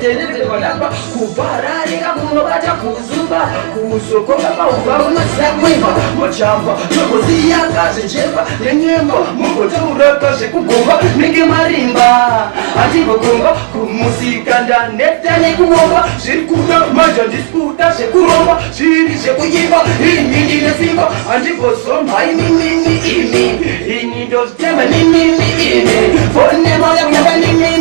Tenebe wanamba kubararira kunobaja kuzuba kusokoka pauba unasamwima machamba chokozi yakaze chemba yenyembo mukotura kashe kugomba nige marimba atibokomba kumusika ndaneta nekuomba zirikuda maja diskuta sekuromba ziri sekuyimba inyindi nesimba andibosomba imimimi imi inyi ndozitema nimimi imi fone moya kunyamba nimimi